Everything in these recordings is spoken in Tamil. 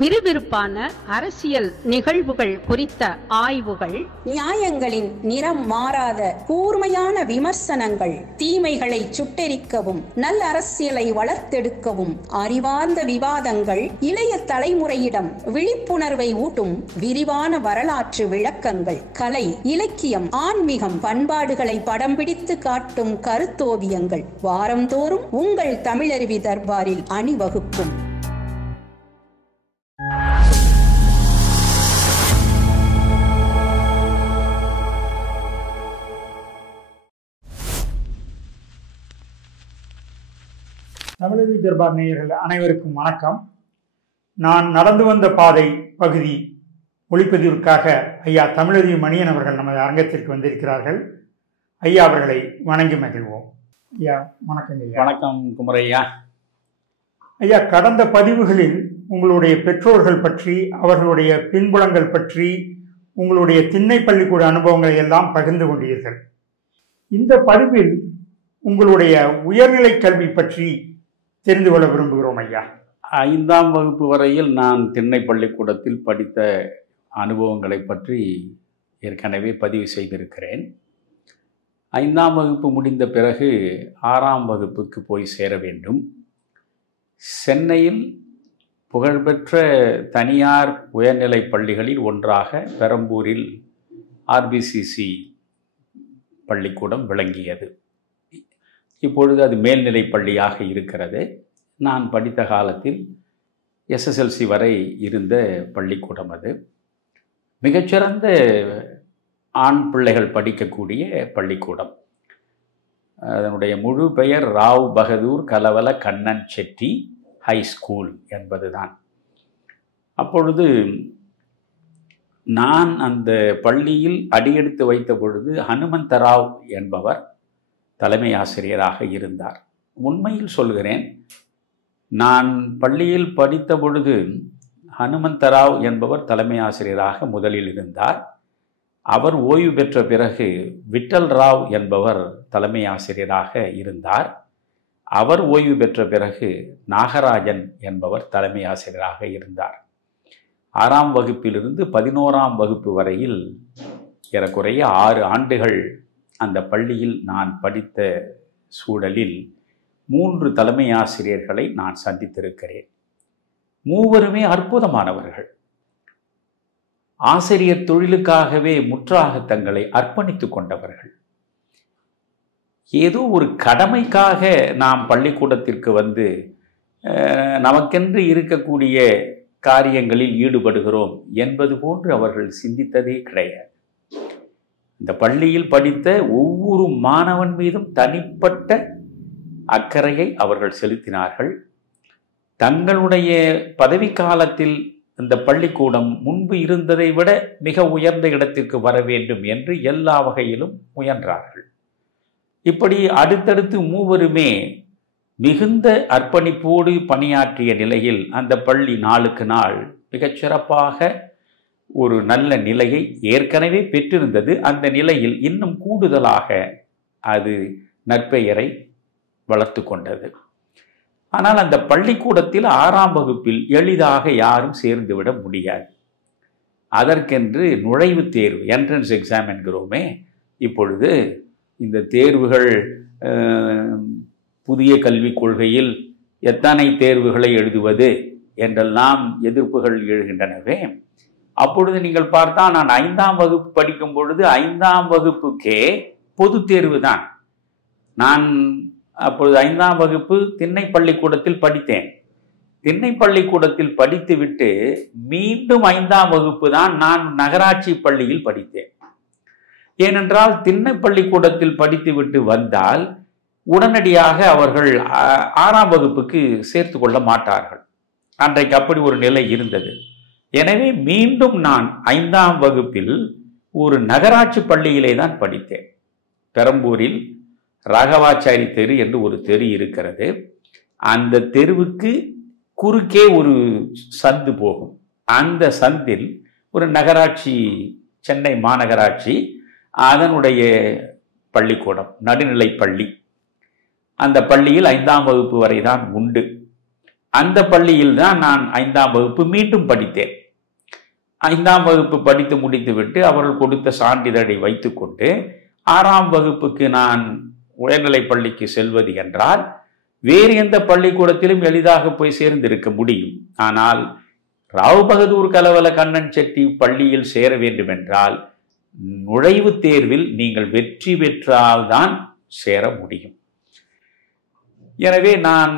விறுவிறுப்பான அரசியல் நிகழ்வுகள் குறித்த ஆய்வுகள், நியாயங்களின் நிறம் மாறாத கூர்மையான விமர்சனங்கள், தீமைகளை சுட்டெரிக்கவும் நல்ல அரசியலை வளர்த்தெடுக்கவும் அறிவார்ந்த விவாதங்கள், இளைய தலைமுறையிடம் விழிப்புணர்வை ஊட்டும் விரிவான வரலாற்று விளக்கங்கள், கலை, இலக்கியம், ஆன்மீகம், பண்பாடுகளை படம் பிடித்து காட்டும் கருத்தோவியங்கள் வாரந்தோறும் உங்கள் தமிழருவி தர்பாரில் அணிவகுக்கும். தமிழருவி தர்பார் நேயர்கள் அனைவருக்கும் வணக்கம். நான் நடந்து வந்த பாதை பகுதி ஒளிப்பதிவிற்காக ஐயா தமிழருவி மணியன் அவர்கள் நமது அரங்கத்திற்கு வந்திருக்கிறார்கள். ஐயா அவர்களை வணங்கி மகிழ்வோம். ஐயா வணக்கம். ஐயா வணக்கம் குமரையா. ஐயா, கடந்த பதிவுகளில் உங்களுடைய பெற்றோர்கள் பற்றி, அவர்களுடைய பின்புலங்கள் பற்றி, உங்களுடைய திண்ணை பள்ளிக்கூட அனுபவங்களை எல்லாம் பகிர்ந்து கொண்டீர்கள். இந்த பதிவில் உங்களுடைய உயர்நிலை கல்வி பற்றி தெரிந்து கொள்ள விரும்புகிறோம். ஐயா, 5ஆம் வகுப்பு வரையில் நான் திண்ணை பள்ளிக்கூடத்தில் படித்த அனுபவங்களை பற்றி ஏற்கனவே பதிவு செய்திருக்கிறேன். 5ஆம் வகுப்பு முடிந்த பிறகு 6ஆம் வகுப்புக்கு போய் சேர வேண்டும். சென்னையில் புகழ்பெற்ற தனியார் உயர்நிலை பள்ளிகளில் ஒன்றாக பெரம்பூரில் ஆர்பிசிசி பள்ளிக்கூடம் விளங்கியது. இப்பொழுது அது மேல்நிலை பள்ளியாக இருக்கிறது. நான் படித்த காலத்தில் எஸ்எஸ்எல்சி வரை இருந்த பள்ளிக்கூடம் அது. மிகச்சிறந்த ஆண் பிள்ளைகள் படிக்கக்கூடிய பள்ளிக்கூடம். அதனுடைய முழு பெயர் ராவ் பகதூர் கலவல கண்ணன் செட்டி ஹை ஸ்கூல் என்பதுதான். அப்பொழுது நான் அந்த பள்ளியில் அடியெடுத்து வைத்த பொழுது ஹனுமந்தராவ் என்பவர் தலைமை ஆசிரியராக இருந்தார். உண்மையில் சொல்கிறேன், நான் பள்ளியில் படித்த பொழுது ஹனுமந்தராவ் என்பவர் தலைமை ஆசிரியராக முதலில் இருந்தார். அவர் ஓய்வு பெற்ற பிறகு விட்டல் ராவ் என்பவர் தலைமை ஆசிரியராக இருந்தார். அவர் ஓய்வு பெற்ற பிறகு நாகராஜன் என்பவர் தலைமை ஆசிரியராக இருந்தார். 6ஆம் வகுப்பிலிருந்து 11ஆம் வகுப்பு வரையில் ஏறக்குறைய 6 ஆண்டுகள் அந்த பள்ளியில் நான் படித்த சூழலில் 3 தலைமை ஆசிரியர்களை நான் சந்தித்திருக்கிறேன். மூவருமே அற்புதமானவர்கள். ஆசிரியர் தொழிலுக்காகவே முற்றாக தங்களை அர்ப்பணித்து கொண்டவர்கள். ஏதோ ஒரு கடமைக்காக நாம் பள்ளிக்கூடத்திற்கு வந்து நமக்கென்று இருக்கக்கூடிய காரியங்களில் ஈடுபடுகிறோம் என்பது போன்று அவர்கள் சிந்தித்ததே கிடையாது. இந்த பள்ளியில் படித்த ஒவ்வொரு மாணவன் மீதும் தனிப்பட்ட அக்கறையை அவர்கள் செலுத்தினார்கள். தங்களுடைய பதவி காலத்தில் இந்த பள்ளிக்கூடம் முன்பு இருந்ததை விட மிக உயர்ந்த இடத்திற்கு வர வேண்டும் என்று எல்லா வகையிலும் முயன்றார்கள். இப்படி அடுத்தடுத்து மூவருமே மிகுந்த அர்ப்பணிப்போடு பணியாற்றிய நிலையில் அந்த பள்ளி நாளுக்கு நாள் மிகச்சிறப்பாக ஒரு நல்ல நிலையை ஏற்கனவே பெற்றிருந்தது. அந்த நிலையில் இன்னும் கூடுதலாக அது நற்பெயரை வளர்த்து கொண்டது. ஆனால் அந்த பள்ளிக்கூடத்தில் 6ஆம் வகுப்பில் எளிதாக யாரும் சேர்ந்துவிட முடியாது. அதற்கென்று நுழைவுத் தேர்வு, என்ட்ரன்ஸ் எக்ஸாம் என்கிறோமே, இப்பொழுது இந்த தேர்வுகள் புதிய கல்விக் கொள்கையில் எத்தனை தேர்வுகளை எழுதுவது என்றெல்லாம் எதிர்ப்புகள் எழுகின்றனவே. அப்பொழுது நீங்கள் பார்த்தால், நான் 5ஆம் வகுப்பு படிக்கும் பொழுது 5ஆம் வகுப்புக்கே பொது தேர்வு தான். நான் அப்பொழுது 5ஆம் வகுப்பு திண்ணை பள்ளிக்கூடத்தில் படித்தேன். திண்ணை பள்ளிக்கூடத்தில் படித்துவிட்டு மீண்டும் 5ஆம் வகுப்பு தான் நான் நகராட்சி பள்ளியில் படித்தேன். ஏனென்றால் திண்ணை பள்ளிக்கூடத்தில் படித்துவிட்டு வந்தால் உடனடியாக அவர்கள் 6ஆம் வகுப்புக்கு சேர்த்து கொள்ள மாட்டார்கள். அன்றைக்கு அப்படி ஒரு நிலை இருந்தது. எனவே மீண்டும் நான் 5ஆம் வகுப்பில் ஒரு நகராட்சி பள்ளியிலே தான் படித்தேன். பெரம்பூரில் ராகவாச்சாரி தெரு என்று ஒரு தெரு இருக்கிறது. அந்த தெருவுக்கு குறுக்கே ஒரு சந்து போகும். அந்த சந்தில் ஒரு நகராட்சி, சென்னை மாநகராட்சி, அதனுடைய பள்ளிக்கூடம், நடுநிலை பள்ளி. அந்த பள்ளியில் 5ஆம் வகுப்பு வரை தான் உண்டு. அந்த பள்ளியில் தான் நான் 5ஆம் வகுப்பு மீண்டும் படித்தேன். 5ஆம் வகுப்பு படித்து முடித்துவிட்டு அவர்கள் கொடுத்த சான்றிதழை வைத்துக்கொண்டு 6ஆம் வகுப்புக்கு நான் உயர்நிலைப் பள்ளிக்கு செல்வது என்றால் வேறு எந்த பள்ளிக்கூடத்திலும் எளிதாக போய் சேர்ந்திருக்க முடியும். ஆனால் ராவ் பகதூர் கலவல கண்ணன் செட்டி பள்ளியில் சேர வேண்டும் என்றால் நுழைவுத் தேர்வில் நீங்கள் வெற்றி பெற்றால்தான் சேர முடியும். எனவே நான்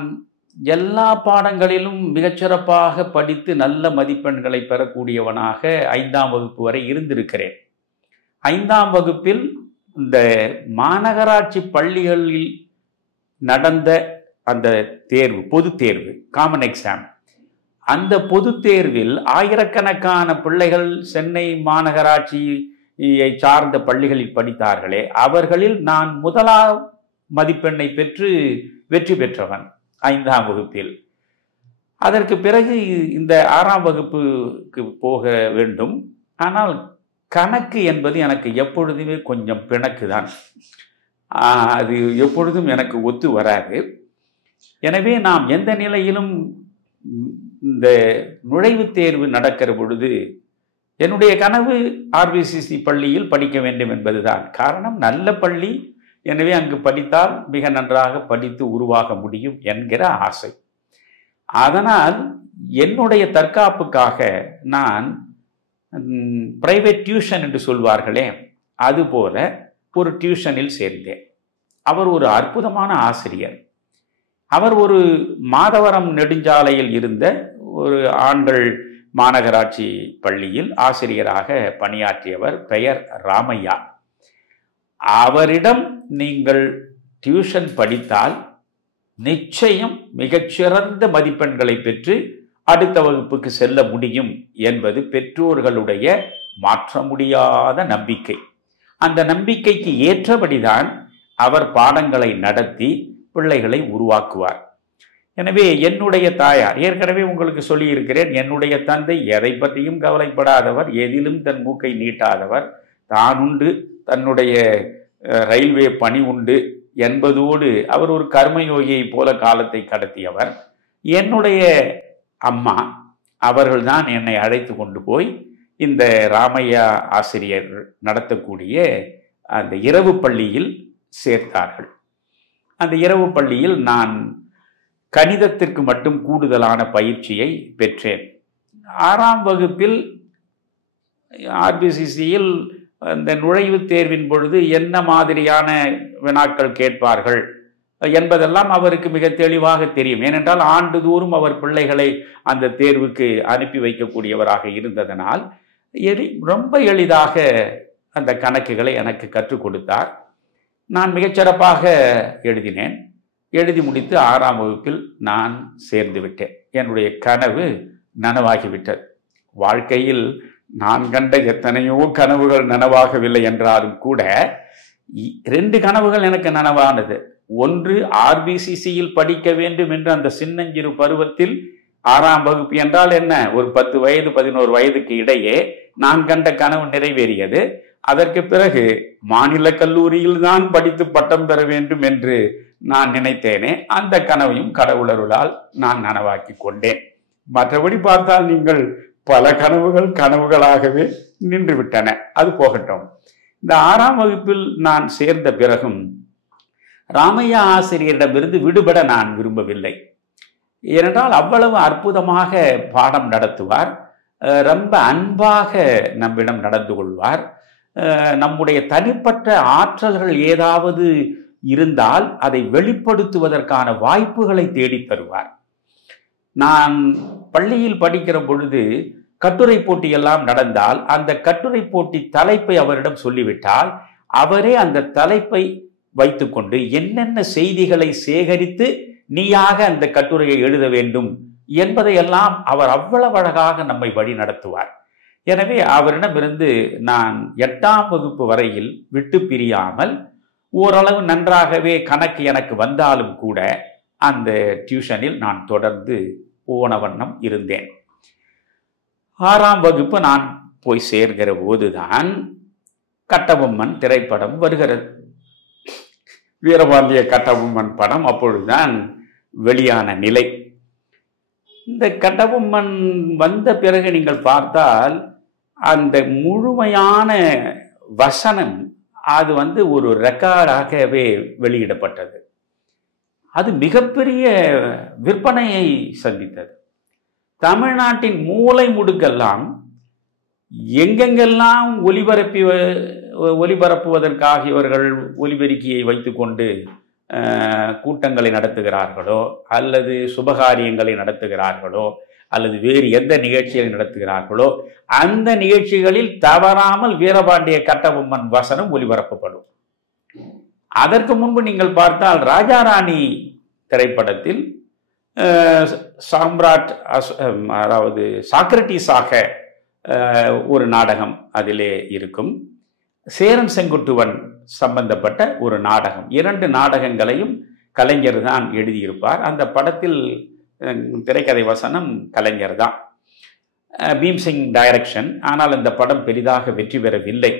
எல்லா பாடங்களிலும் மிகச்சிறப்பாக படித்து நல்ல மதிப்பெண்களை பெறக்கூடியவனாக 5ஆம் வகுப்பு வரை இருந்திருக்கிறேன். 5ஆம் வகுப்பில் இந்த மாநகராட்சி பள்ளிகளில் நடந்த அந்த தேர்வு, பொது தேர்வு, காமன் எக்ஸாம், அந்த பொது தேர்வில் ஆயிரக்கணக்கான பிள்ளைகள் சென்னை மாநகராட்சியை சார்ந்த பள்ளிகளில் படித்தார்களே, அவர்களில் நான் முதலாம் மதிப்பெண்ணை பெற்று வெற்றி பெற்றவன் 5ஆம் வகுப்பில். அதற்கு பிறகு இந்த 6ஆம் வகுப்புக்கு போக வேண்டும். ஆனால் கணக்கு என்பது எனக்கு எப்பொழுதுமே கொஞ்சம் பிணக்கு தான். அது எப்பொழுதும் எனக்கு ஒத்து வராது. எனவே நாம் எந்த நிலையிலும் இந்த நுழைவுத் தேர்வு நடக்கிற பொழுது என்னுடைய கனவு ஆர்பிசிசி பள்ளியில் படிக்க வேண்டும் என்பதுதான். காரணம், நல்ல பள்ளி, எனவே அங்கு படித்தால் மிக நன்றாக படித்து உருவாக முடியும் என்கிற ஆசை. அதனால் என்னுடைய தற்காப்புக்காக நான் பிரைவேட் டியூஷன் என்று சொல்வார்களே, அதுபோல ஒரு டியூஷனில் சேர்ந்தேன். அவர் ஒரு அற்புதமான ஆசிரியர். அவர் ஒரு மாதவரம் நெடுஞ்சாலையில் இருந்த ஒரு ஆண்கள் மாநகராட்சி பள்ளியில் ஆசிரியராக பணியாற்றியவர். பெயர் ராமையா. அவரிடம் நீங்கள் டியூஷன் படித்தால் நிச்சயம் மிகச்சிறந்த மதிப்பெண்களை பெற்று அடுத்த வகுப்புக்கு செல்ல முடியும் என்பது பெற்றோர்களுடைய மாற்ற முடியாத நம்பிக்கை. அந்த நம்பிக்கைக்கு ஏற்றபடிதான் அவர் பாடங்களை நடத்தி பிள்ளைகளை உருவாக்குவார். எனவே என்னுடைய தாயார், ஏற்கனவே உங்களுக்கு சொல்லியிருக்கிறேன், என்னுடைய தந்தை எதை பற்றியும் கவலைப்படாதவர், எதிலும் தன் மூக்கை நீட்டாதவர், தான் உண்டு, தன்னுடைய ரயில்வே பணி உண்டு என்பதோடு அவர் ஒரு கர்மயோகியை போல காலத்தை கடத்தியவர். என்னுடைய அம்மா அவர்கள்தான் என்னை அழைத்து கொண்டு போய் இந்த ராமையா ஆசிரியர் நடத்தக்கூடிய அந்த இரவு பள்ளியில் சேர்த்தார்கள். அந்த இரவு பள்ளியில் நான் கணிதத்திற்கு மட்டும் கூடுதலான பயிற்சியை பெற்றேன். 6ஆம் வகுப்பில் ஆர்பிசிசியில் அந்த நுழைவுத் தேர்வின் பொழுது என்ன மாதிரியான வினாக்கள் கேட்பார்கள் என்பதெல்லாம் அவருக்கு மிக தெளிவாக தெரியும். ஏனென்றால் ஆண்டுதோறும் அவர் பிள்ளைகளை அந்த தேர்வுக்கு அனுப்பி வைக்கக்கூடியவராக இருந்ததனால் ரொம்ப எளிதாக அந்த கணக்குகளை எனக்கு கற்றுக் கொடுத்தார். நான் மிகச்சிறப்பாக எழுதினேன். எழுதி முடித்து 6ஆம் வகுப்பில் நான் சேர்ந்து விட்டேன். என்னுடைய கனவு நனவாகிவிட்டது. வாழ்க்கையில் நான் கண்ட எத்தனையோ கனவுகள் நனவாகவில்லை என்றாலும் கூட 2 கனவுகள் எனக்கு நனவானது. ஒன்று, ஆர்பிசிசியில் படிக்க வேண்டும் என்று அந்த சின்னஞ்சிறு பருவத்தில் 6ஆம் வகுப்பு என்றால் என்ன, ஒரு 10 வயது 11 வயதுக்கு இடையே நான் கண்ட கனவு நிறைவேறியது. அதற்கு பிறகு மாநில கல்லூரியில் தான் படித்து பட்டம் பெற வேண்டும் என்று நான் நினைத்தேனே, அந்த கனவையும் கடவுளருளால் நான் நனவாக்கி கொண்டேன். மற்றபடி பார்த்தால் நீங்கள் பல கனவுகள் கனவுகளாகவே நின்று விட்டன. அது போகட்டும். இந்த 6ஆம் வகுப்பில் நான் சேர்ந்த பிறகும் ராமையா ஆசிரியரிடமிருந்து விடுபட நான் விரும்பவில்லை. ஏனென்றால் அவ்வளவு அற்புதமாக பாடம் நடத்துவார், ரொம்ப அன்பாக நம்மிடம் நடந்து கொள்வார். நம்முடைய தனிப்பட்ட ஆற்றல்கள் ஏதாவது இருந்தால் அதை வெளிப்படுத்துவதற்கான வாய்ப்புகளை தேடித் தருவார். நான் பள்ளியில் படிக்கிற பொழுது கட்டுரை போட்டி எல்லாம் நடந்தால் அந்த கட்டுரை போட்டி தலைப்பை அவரிடம் சொல்லிவிட்டால் அவரே அந்த தலைப்பை வைத்துக்கொண்டு என்னென்ன செய்திகளை சேகரித்து நீயாக அந்த கட்டுரையை எழுத வேண்டும் என்பதையெல்லாம் அவர் அவ்வளவு அழகாக நம்மை வழி நடத்துவார். எனவே அவரிடமிருந்து நான் 8ஆம் வகுப்பு வரையில் விட்டு பிரியாமல் ஓரளவு நன்றாகவே கணக்கு எனக்கு வந்தாலும் கூட அந்த டியூஷனில் நான் தொடர்ந்து போன வண்ணம் இருந்தேன். 6ஆம் வகுப்பு நான் போய் சேர்கிற போதுதான் கட்டபொம்மன் திரைப்படம் வருகிறது. வீரபாண்டிய கட்டபொம்மன் படம் அப்பொழுதுதான் வெளியான நிலை. இந்த கட்டபொம்மன் வந்த பிறகு நீங்கள் பார்த்தால் அந்த முழுமையான வசனம் அது ஒரு ரெக்கார்டாகவே வெளியிடப்பட்டது. அது மிகப்பெரிய விற்பனையை சந்தித்தது. தமிழ்நாட்டின் மூலை முடுக்கெல்லாம் எங்கெங்கெல்லாம் ஒலிபரப்புவதற்காக இவர்கள் ஒலிபெருக்கியை வைத்துக்கொண்டு கூட்டங்களை நடத்துகிறார்களோ அல்லது சுபகாரியங்களை நடத்துகிறார்களோ அல்லது வேறு எந்த நிகழ்ச்சிகளை நடத்துகிறார்களோ அந்த நிகழ்ச்சிகளில் தவறாமல் வீரபாண்டிய கட்டபொம்மன் வசனம் ஒலிபரப்பப்படும். அதற்கு முன்பு நீங்கள் பார்த்தால் ராஜாராணி திரைப்படத்தில் சாம்ராட் அதாவது சாக்ரட்டிஸாக ஒரு நாடகம் அதிலே இருக்கும். சேரன் செங்குட்டுவன் சம்பந்தப்பட்ட ஒரு நாடகம், 2 நாடகங்களையும் கலைஞர் தான் எழுதியிருப்பார். அந்த படத்தில் திரைக்கதை வசனம் கலைஞர் தான், பீம்சிங் டைரக்ஷன். ஆனால் அந்த படம் பெரிதாக வெற்றி பெறவில்லை.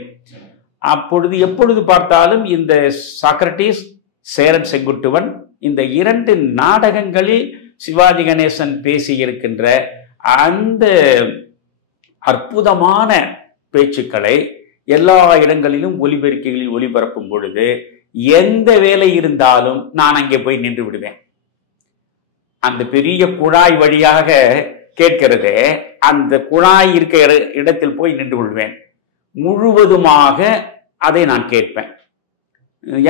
அப்பொழுது எப்பொழுது பார்த்தாலும் இந்த சாக்ரட்டிஸ், சேரன் செங்குட்டுவன் இந்த 2 நாடகங்களில் சிவாஜி கணேசன் பேசியிருக்கின்ற அந்த அற்புதமான பேச்சுக்களை எல்லா இடங்களிலும் ஒலிபெருக்கிகளில் ஒலிபரப்பும் பொழுது எந்த வேலை இருந்தாலும் நான் அங்கே போய் நின்று விடுவேன். அந்த பெரிய குழாய் வழியாக கேட்கிறதே, அந்த குழாய் இருக்கிற இடத்தில் போய் நின்று விடுவேன். முழுவதுமாக அதை நான் கேட்பேன்.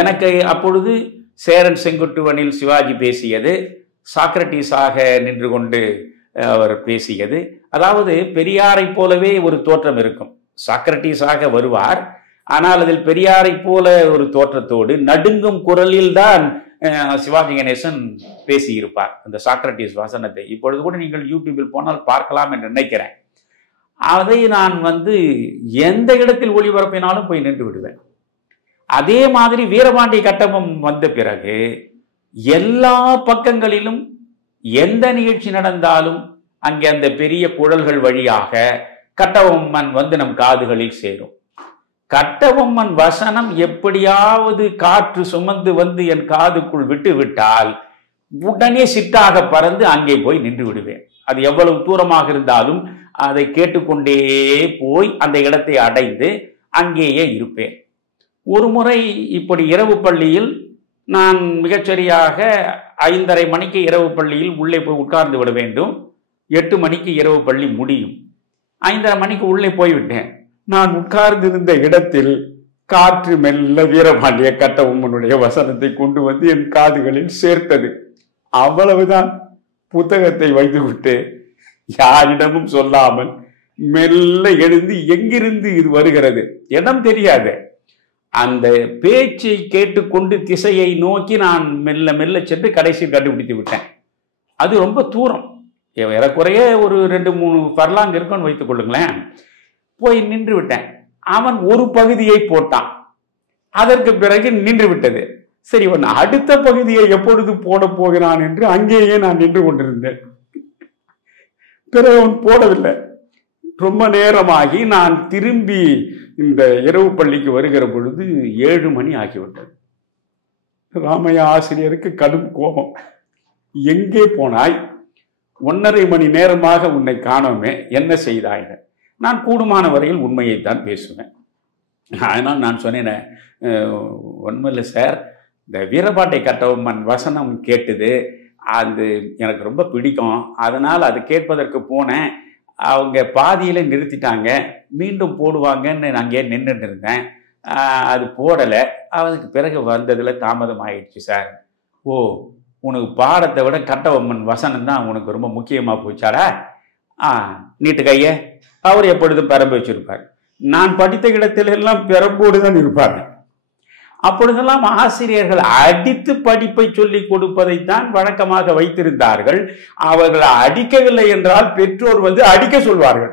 எனக்கு அப்பொழுது சேரன் செங்குட்டுவனில் சிவாஜி பேசியது, சாக்ரட்டிஸாக நின்று கொண்டு அவர் பேசியது, அதாவது பெரியாரை போலவே ஒரு தோற்றம் இருக்கும். சாக்ரட்டிஸாக வருவார், ஆனால் அதில் பெரியாரை போல ஒரு தோற்றத்தோடு நடுங்கும் குரலில் தான் சிவாஜி கணேசன் பேசியிருப்பார் அந்த சாக்ரட்டிஸ் வசனத்தை. இப்பொழுது கூட நீங்கள் யூடியூபில் போனால் பார்க்கலாம் என்று நினைக்கிறேன். அதை நான் எந்த இடத்தில் ஒளிபரப்பினாலும் போய் நின்று விடுவேன். அதே மாதிரி வீரபாண்டிய கட்டபொம்மன் வந்த பிறகு எல்லா பக்கங்களிலும் எந்த நிகழ்ச்சி நடந்தாலும் அங்கே அந்த பெரிய குழல்கள் வழியாக கட்டபொம்மன் நம் காதுகளில் சேரும். கட்டபொம்மன் வசனம் எப்படியாவது காற்று சுமந்து என் காதுக்குள் விட்டு விட்டால் உடனே சிட்டாக பறந்து அங்கே போய் நின்று விடுவேன். அது எவ்வளவு தூரமாக இருந்தாலும் அதை கேட்டுக்கொண்டே போய் அந்த இடத்தை அடைந்து அங்கேயே இருப்பேன். ஒரு முறை இப்படி இரவு பள்ளியில் நான் மிகச்சரியாக 5:30 மணிக்கு இரவு பள்ளியில் உள்ளே போய் உட்கார்ந்து விட வேண்டும். 8 மணிக்கு இரவு பள்ளி முடியும். 5:30 மணிக்கு உள்ளே போய்விட்டேன். நான் உட்கார்ந்திருந்த இடத்தில் காற்று மெல்ல வீரபாண்டிய கட்டபொம்மனுடைய வசனத்தை கொண்டு என் காதுகளில் சேர்த்தது. அவ்வளவுதான். புத்தகத்தை வைத்துவிட்டு யாரிடமும் சொல்லாமல் மெல்ல எழுந்து எங்கிருந்து இது வருகிறது இடம் தெரியாது அந்த பேச்சை கேட்டுக்கொண்டு திசையை நோக்கி நான் மெல்ல மெல்ல சென்று கடைசியில் கண்டுபிடித்து விட்டேன். அது ரொம்ப தூரம், ஏறக்குறைய ஒரு 2-3 பர்லாங் இருக்குன்னு வைத்துக் கொள்ளுங்களேன். போய் நின்று விட்டேன். அவன் ஒரு பகுதியை போட்டான், அதற்கு பிறகு நின்று விட்டது. சரி, அவன் அடுத்த பகுதியை எப்பொழுது போட போகிறான் என்று அங்கேயே நான் நின்று கொண்டிருந்தேன். பிறகு அவன் போடவில்லை. ரொம்ப நேரமாகி நான் திரும்பி இந்த இரவு பள்ளிக்கு வருகிற பொழுது 7 மணி ஆகிவிட்டது. ராமையா ஆசிரியருக்கு கடும் கோபம். எங்கே போனாய்? 1.5 மணி நேரமாக உன்னை காணோமே, என்ன செய்தாய்? நான் கூடுமான வரையில் உண்மையைத்தான் பேசுவேன். அதனால் நான் சொன்னேன், ஒன்றுமில்லை சார், இந்த வீரபாண்டிய கட்டபொம்மன் வசனம் கேட்டது, அது எனக்கு ரொம்ப பிடிக்கும், அதனால் அது கேட்பதற்கு போனேன். அவங்க பாதியில் நிறுத்திட்டாங்க, மீண்டும் போடுவாங்கன்னு நான் அங்கே நின்றுட்டு இருந்தேன். அது போடலை. அதுக்கு பிறகு வந்ததில் தாமதம் ஆயிடுச்சு சார். ஓ, உனக்கு பாடத்தை விட கட்டபொம்மன் வசனம் தான் உனக்கு ரொம்ப முக்கியமாக போச்சாடா? நீட்டு கையை. அவர் எப்பொழுதும் பெரம்பு வச்சிருப்பார். நான் படித்த இடத்திலெல்லாம் பெரம்போடு தான் இருப்பார். அப்பொழுதெல்லாம் ஆசிரியர்கள் அடித்து படிப்பை சொல்லிக் கொடுப்பதைத்தான் வழக்கமாக வைத்திருந்தார்கள். அவர்கள் அடிக்கவில்லை என்றால் பெற்றோர் அடிக்க சொல்வார்கள்.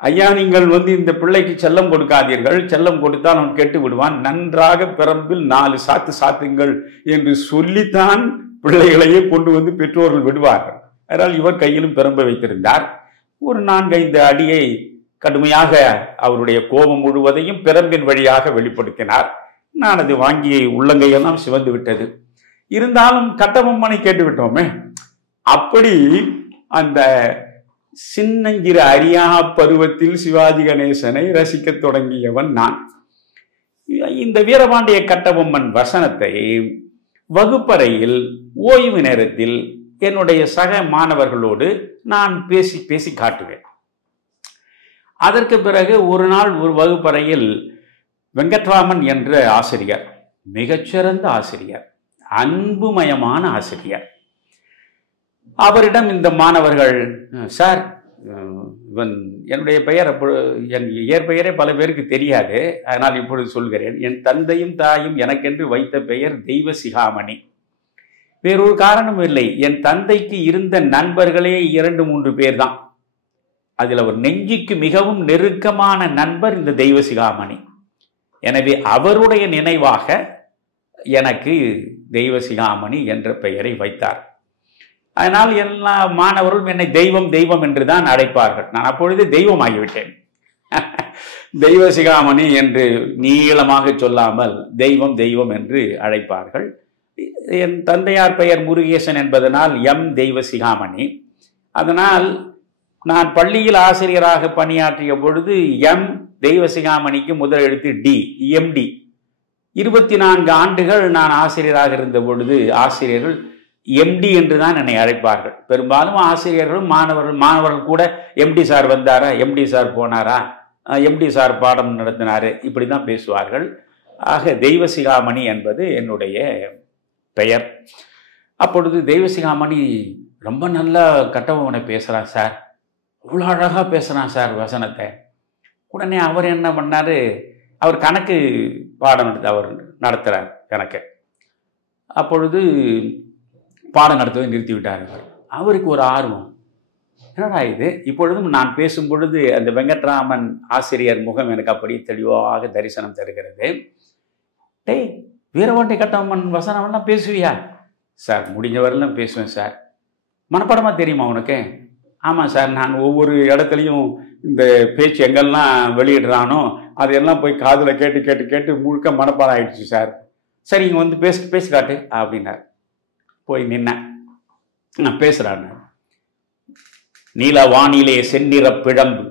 ஐயா, நீங்கள் இந்த பிள்ளைக்கு செல்லம் கொடுக்காதீர்கள், செல்லம் கொடுத்தால் அவன் கெட்டு விடுவான், நன்றாக பெரம்பில் 4 சாத்து சாத்துங்கள் என்று சொல்லித்தான் பிள்ளைகளையே கொண்டு பெற்றோர்கள் விடுவார்கள். அதனால் இவர் கையிலும் பெரம்பை வைத்திருந்தார். ஒரு 4-5 அடியை கடுமையாக அவருடைய கோபம் முழுவதையும் பெரம்பின் வழியாக வெளிப்படுத்தினார். நான் அது வாங்கி உள்ளங்கையெல்லாம் சிவந்து விட்டது. இருந்தாலும் கட்டபொம்மனை கேட்டு விட்டோமே, அப்படி அந்த சின்னஞ்சிறு அறியா பருவத்தில் சிவாஜி கணேசனை ரசிக்க தொடங்கியவன் நான். இந்த வீரபாண்டிய கட்டபொம்மன் வசனத்தை வகுப்பறையில் ஓய்வு நேரத்தில் என்னுடைய சக மாணவர்களோடு நான் பேசி பேசி காட்டுவேன். அதற்கு பிறகு ஒரு நாள் ஒரு வகுப்பறையில் வெங்கட்ராமன் என்ற ஆசிரியர், மிகச்சிறந்த ஆசிரியர், அன்புமயமான ஆசிரியர், அவரிடம் இந்த மாணவர்கள், சார் இவன் என்னுடைய பெயர் என் இயற்பெயரே பல பேருக்கு தெரியாது, அதனால் இப்பொழுது சொல்கிறேன். என் தந்தையும் தாயும் எனக்கென்று வைத்த பெயர் தெய்வ சிகாமணி. வேறொரு காரணம் இல்லை. என் தந்தைக்கு இருந்த நண்பர்களே 2-3 பேர் தான். அதில் அவர் நெஞ்சுக்கு மிகவும் நெருக்கமான நண்பர் இந்த தெய்வ சிகாமணி. எனவே அவருடைய நினைவாக எனக்கு தெய்வ சிகாமணி என்ற பெயரை வைத்தார். அதனால் எல்லா மாணவர்களும் என்னை தெய்வம் தெய்வம் என்று தான் அழைப்பார்கள். நான் அப்பொழுது தெய்வமாகிவிட்டேன். தெய்வ சிகாமணி என்று நீளமாக சொல்லாமல் தெய்வம் தெய்வம் என்று அழைப்பார்கள். என் தந்தையார் பெயர் முருகேசன் என்பதனால் எம் தெய்வ சிகாமணி. அதனால் நான் பள்ளியில் ஆசிரியராக பணியாற்றிய பொழுது எம் தெய்வ சிகாமணிக்கு முதல் எழுத்து டி, எம்டி. 24 ஆண்டுகள் நான் ஆசிரியராக இருந்த பொழுது ஆசிரியர்கள் எம்டி என்று தான் என்னை அழைப்பார்கள். பெரும்பாலும் ஆசிரியர்களும் மாணவர்கள் கூட எம்டி சார் வந்தாரா, எம்டி சார் போனாரா, எம்டி சார் பாடம் நடத்தினாரு, இப்படி தான் பேசுவார்கள். ஆக தெய்வ சிகாமணி என்பது என்னுடைய பெயர். அப்பொழுது தெய்வ சிகாமணி ரொம்ப நல்லா கட்டபொம்மனை பேசுகிறான் சார், இவ்வளோ அழகாக பேசுகிறான் சார் வசனத்தை. உடனே அவர் என்ன பண்ணார், அவர் கணக்கு பாடம் அவர் நடத்துகிறார் கணக்கு. அப்பொழுது பாடம் நடத்துவதை நிறுத்திவிட்டார். அவருக்கு ஒரு ஆர்வம், என்னடா இது, இப்பொழுதும் நான் பேசும் பொழுது அந்த வெங்கட்ராமன் ஆசிரியர் முகம் எனக்கு அப்படி தெளிவாக தரிசனம் தருகிறது. டேய், வீரபாண்டிய கட்டபொம்மன் வசனம்லாம் பேசுவியா? சார் முடிஞ்ச வரலாம் பேசுவேன் சார். மனப்பாடமாக தெரியுமா உனக்கு? ஆமாம் சார், நான் ஒவ்வொரு இடத்துலையும் இந்த பேச்சு எங்கெல்லாம் வெளியிடுறானோ அதையெல்லாம் போய் காதில் கேட்டு கேட்டு கேட்டு முழுக்க மனப்பாடம் ஆயிடுச்சு சார். சரி, இங்கே வந்து பேசி காட்டு அப்படின்னார். போய் நின்னேன். நான் பேசுகிறான். நீல வானிலே செந்நிற பிழம்பு,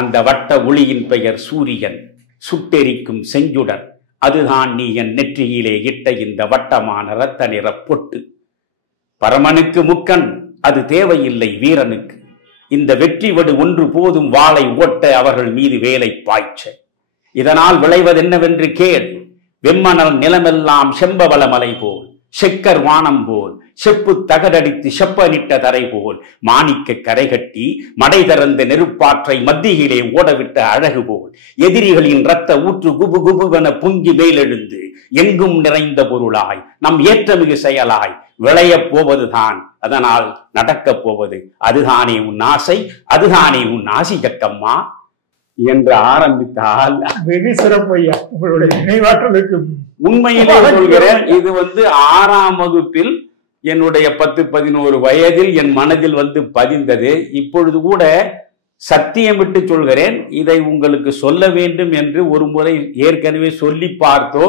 அந்த வட்ட ஒளியின் பெயர் சூரியன், சுட்டெரிக்கும் செஞ்சுடர், அதுதான் நீ என் நெற்றியிலே இட்ட இந்த வட்டமான இரத்த நிற பொட்டு. பரமனுக்கு முக்கன், அது தேவையில்லை வீரனுக்கு. இந்த வெற்றி வடு ஒன்று போதும் வாளை ஓட்ட அவர்கள் மீது வேலை பாய்ச்ச. இதனால் விளைவதென்னவென்று கேள். வெம்மணல் நிலமெல்லாம் செம்பவள மலை போல், செக்கர் வானம் போல், செப்பு தகடடித்து செப்பனிட்ட தரை போல், மாணிக்க கரை கட்டி மடை திறந்த நெருப்பாற்றை மத்தியிலே ஓடவிட்ட அழகு போல், எதிரிகளின் இரத்த ஊற்று குபு குபுவென புங்கி மேலெழுந்து எங்கும் நிறைந்த பொருளாய் நம் ஏற்றமிகு செயலாய் விளையப் போவதுதான், அதனால் நடக்கப் போவது அதுதானே உன் ஆசை, அதுதானே உன் ஆசி கட்டம்மா என்று ஆரம்பித்தால் வெகு சிறப்பு ஐயா. உங்களுடைய நினைவாற்றலுக்கு உண்மையிலே சொல்கிறேன், இது 6ஆம் வகுப்பில் என்னுடைய 10-11 வயதில் என் மனதில் பதிந்தது. இப்பொழுது கூட சத்தியமிட்டு சொல்கிறேன், இதை உங்களுக்கு சொல்ல வேண்டும் என்று ஒரு முறை ஏற்கனவே சொல்லி பார்த்தோ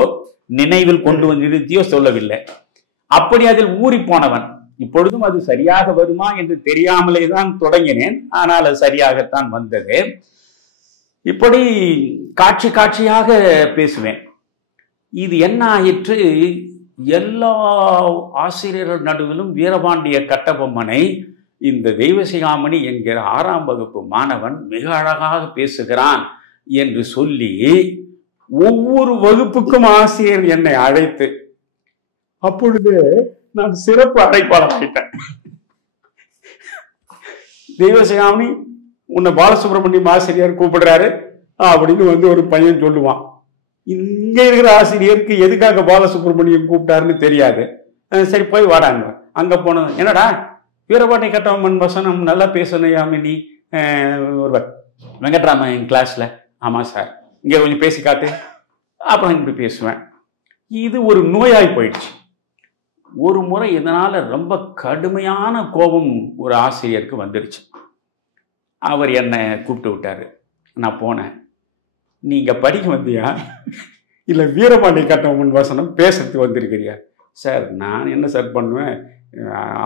நினைவில் கொண்டு வந்து நிறுத்தியோ சொல்லவில்லை. அப்படி அதில் ஊறி போனவன். இப்பொழுதும் அது சரியாக வருமா என்று தெரியாமலே தான் தொடங்கினேன். ஆனால் அது சரியாகத்தான் வந்தது. இப்படி காட்சி காட்சியாக பேசுவேன். இது என்ன ஆயிற்று, எல்லா ஆசிரியர்கள் நடுவிலும் வீரபாண்டிய கட்டபொம்மனை இந்த தெய்வ சிகாமணி என்கிற 6ஆம் வகுப்பு மாணவன் மிக அழகாக பேசுகிறான் என்று சொல்லி ஒவ்வொரு வகுப்புக்கும் ஆசிரியர் என்னை அழைத்து, அப்பொழுது நான் சிறப்பு அழைப்பாளர் ஆயிட்டேன். தெய்வ சிகாமணி, உன்னை பாலசுப்ரமணியம் ஆசிரியர் கூப்பிடுறாரு அப்படின்னு ஒரு பையன் சொல்லுவான். இங்க இருக்கிற ஆசிரியருக்கு எதுக்காக பாலசுப்ரமணியம் கூப்பிட்டாருன்னு தெரியாது. சரி போய் வாடாங்க. அங்க போனது, என்னடா வீரபாண்டிய கட்டபொம்மன் வசனம் நல்லா பேசணும் நீ ஒருவர் வெங்கட்ராமன் கிளாஸ்ல. ஆமா சார், இங்க கொஞ்சம் பேசி காட்டு. அப்புறம் இப்படி பேசுவேன். இது ஒரு நோயாய் போயிடுச்சு. ஒரு முறை இதனால ரொம்ப கடுமையான கோபம் ஒரு ஆசிரியருக்கு வந்துடுச்சு. அவர் என்னை கூப்பிட்டு விட்டாரு. நான் போனேன். நீங்க படிக்க வந்தியா இல்லை வீரபாண்டிய கட்டபொம்மன் வசனம் பேசுறதுக்கு வந்திருக்கிறியா? சார் நான் என்ன சார் பண்ணுவேன்,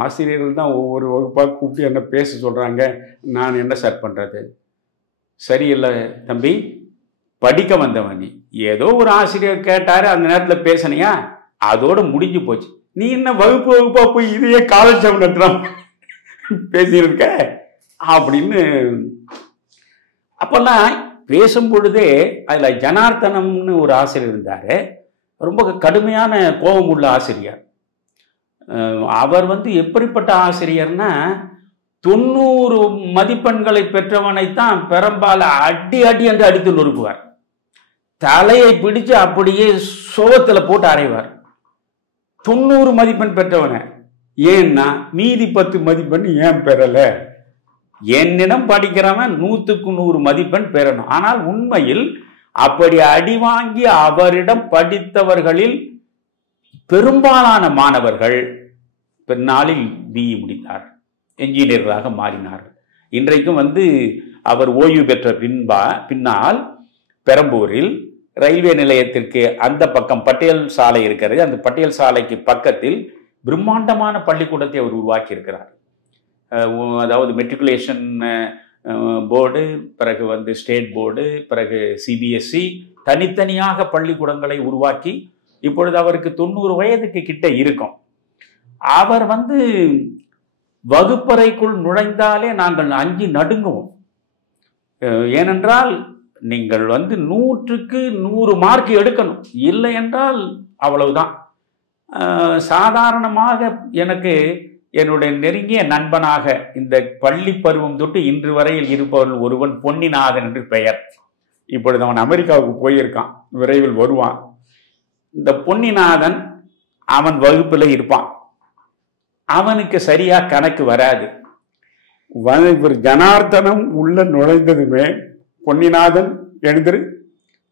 ஆசிரியர்கள் தான் ஒவ்வொரு வகுப்பாக கூப்பிட்டு என்ன பேச சொல்கிறாங்க, நான் என்ன சார் பண்ணுறது? சரியில்லை தம்பி, படிக்க வந்தவன் நீ. ஏதோ ஒரு ஆசிரியர் கேட்டார், அந்த நேரத்தில் பேசினியா, அதோட முடிஞ்சு போச்சு. நீ என்ன வகுப்பாக போய் இதையே காலட்சேபம் நடத்துகிறான் பேசியிருக்க அப்படின்னு. அப்போல்லாம் பேசும் பொழுதே அதில் ஜனார்த்தனம்னு ஒரு ஆசிரியர் இருந்தார். ரொம்ப கடுமையான கோபம் உள்ள ஆசிரியர். அவர் எப்படிப்பட்ட ஆசிரியர்னா, 90 மதிப்பெண்களை பெற்றவனைத்தான் பெரும்பால அடி அடி என்று அடித்து நொறுக்குவார். தலையை பிடிச்சு அப்படியே சோகத்தில் போட்டு அறைவார். 90 மதிப்பெண் பெற்றவனை. ஏன்னா மீதி 10 மதிப்பெண் ஏன் பெறல? என்னிடம் படிக்கிறவன் 100க்கு 100 மதிப்பெண் பெறணும். ஆனால் உண்மையில் அப்படி அடி வாங்கி அவரிடம் படித்தவர்களில் பெரும்பாலான மாணவர்கள் பின்னாளில் பிஇ முடித்தார், என்ஜினியர்களாக மாறினார்கள். இன்றைக்கும் அவர் ஓய்வு பெற்ற பின்னால் பெரம்பூரில் ரயில்வே நிலையத்திற்கு அந்த பக்கம் பட்டேல் சாலை இருக்கிறது. அந்த பட்டேல் சாலைக்கு பக்கத்தில் பிரம்மாண்டமான பள்ளிக்கூடத்தை அவர் உருவாக்கி இருக்கிறார். அதாவது மெட்ரிகுலேஷன் போர்டு, பிறகு ஸ்டேட் போர்டு, பிறகு சிபிஎஸ்இ, தனித்தனியாக பள்ளிக்கூடங்களை உருவாக்கி இப்பொழுது அவருக்கு 90 வயதுக்கு கிட்ட இருக்கும். அவர் வகுப்பறைக்குள் நுழைந்தாலே நாங்கள் அஞ்சி நடுங்குவோம். ஏனென்றால் நீங்கள் 100க்கு 100 மார்க் எடுக்கணும், இல்லை என்றால் அவ்வளவுதான். சாதாரணமாக எனக்கு என்னுடைய நெருங்கிய நண்பனாக இந்த பள்ளி பருவம் தொட்டு இன்று வரையில் இருப்பவர்கள் ஒருவன் பொன்னிநாதன் என்று பெயர். இப்பொழுது அவன் அமெரிக்காவுக்கு போயிருக்கான், விரைவில் வருவான். இந்த பொன்னிநாதன் அவன் வகுப்பில் இருப்பான். அவனுக்கு சரியா கணக்கு வராது. இவர் ஜனார்த்தனம் உள்ள நுழைந்ததுமே, பொன்னிநாதன் எழுந்துரு,